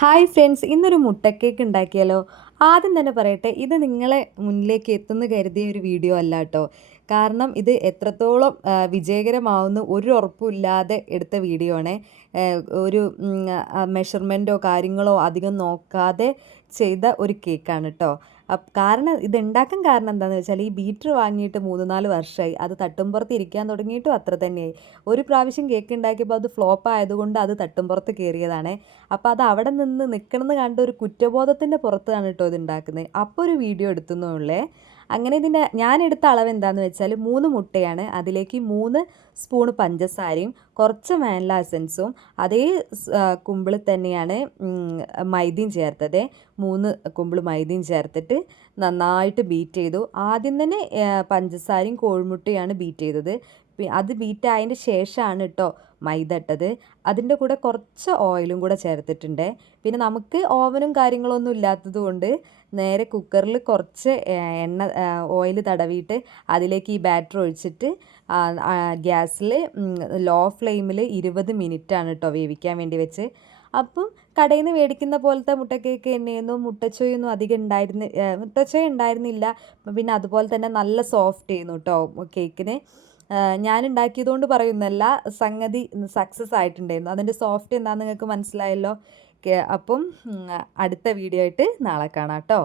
Hi friends, ഇന്നൊരു മുട്ടക്കേക്ക് ഉണ്ടാക്കിയാലോ? ആദ്യം തന്നെ പറയട്ടെ, ഇത് നിങ്ങളെ മുന്നിലേക്ക് എത്തുന്നു കരുതിയ ഒരു വീഡിയോ അല്ല കേട്ടോ. കാരണം ഇത് എത്രത്തോളം വിജയകരമാവുമെന്ന് ഒരു ഉറപ്പുമില്ലാതെ എടുത്ത വീഡിയോ ആണ്. ഒരു മെഷർമെൻറ്റോ കാര്യങ്ങളോ അധികം നോക്കാതെ ചെയ്ത ഒരു കേക്കാണ് കേട്ടോ. കാരണം ഇത് ഉണ്ടാക്കാൻ കാരണം എന്താണെന്ന് വെച്ചാൽ, ഈ ബീറ്റർ വാങ്ങിയിട്ട് 3-4 വർഷമായി. അത് തട്ടുംപുറത്ത് ഇരിക്കാൻ തുടങ്ങിയിട്ടും അത്ര തന്നെയായി. ഒരു പ്രാവശ്യം കേക്ക് ഉണ്ടാക്കിയപ്പോൾ അത് ഫ്ലോപ്പ് ആയതുകൊണ്ട് അത് തട്ടുംപുറത്ത് കയറിയതാണ്. അപ്പോൾ അത് അവിടെ നിന്ന് നിൽക്കണമെന്ന് കണ്ട ഒരു കുറ്റബോധത്തിൻ്റെ പുറത്താണ് കേട്ടോ ഇത് ഉണ്ടാക്കുന്നത്. അപ്പോൾ ഒരു വീഡിയോ എടുത്തുന്നുള്ളേ. അങ്ങനെ ഇതിൻ്റെ ഞാൻ എടുത്ത അളവ് എന്താണെന്ന് വെച്ചാൽ 3 മുട്ടയാണ്. അതിലേക്ക് 3 സ്പൂൺ പഞ്ചസാരയും കുറച്ച് വാനില എസൻസും അതേ കുമ്പിളിൽ തന്നെയാണ് മൈദയും ചേർത്തത്. 3 കുമ്പിൾ മൈദയും ചേർത്തിട്ട് നന്നായിട്ട് ബീറ്റ് ചെയ്തു. ആദ്യം തന്നെ പഞ്ചസാരയും കോഴിമുട്ടയാണ് ബീറ്റ് ചെയ്തത്. അത് ബീറ്റ് ആയതിൻ്റെ ശേഷമാണ് കേട്ടോ മൈദ ഇട്ടത്. അതിൻ്റെ കൂടെ കുറച്ച് ഓയിലും കൂടെ ചേർത്തിട്ടുണ്ട്. പിന്നെ നമുക്ക് ഓവനും കാര്യങ്ങളൊന്നും ഇല്ലാത്തത് കൊണ്ട് നേരെ കുക്കറിൽ കുറച്ച് ഓയിൽ തടവിയിട്ട് അതിലേക്ക് ഈ ബാറ്റർ ഒഴിച്ചിട്ട് ഗ്യാസിൽ ലോ ഫ്ലെയിമിൽ 20 മിനിറ്റാണ് കേട്ടോ വേവിക്കാൻ വേണ്ടി വെച്ച്. അപ്പം കടയിൽ നിന്ന് മേടിക്കുന്ന പോലത്തെ മുട്ടക്കേക്ക് തന്നെയായിരുന്നു. മുട്ടച്ചോയൊന്നും അധികം മുട്ടച്ചോയ ഉണ്ടായിരുന്നില്ല. പിന്നെ അതുപോലെ തന്നെ നല്ല സോഫ്റ്റ് ചെയ്യുന്നു കേട്ടോ കേക്കിന്. ഞാൻ ഉണ്ടാക്കിയതുകൊണ്ട് പറയുന്നല്ല, സംഗതി സക്സസ് ആയിട്ടുണ്ടായിരുന്നു. അതിൻ്റെ സോഫ്റ്റ് എന്താണെന്ന് നിങ്ങൾക്ക് മനസ്സിലായല്ലോ. അപ്പം അടുത്ത വീഡിയോ ആയിട്ട് നാളെ കാണാം കേട്ടോ.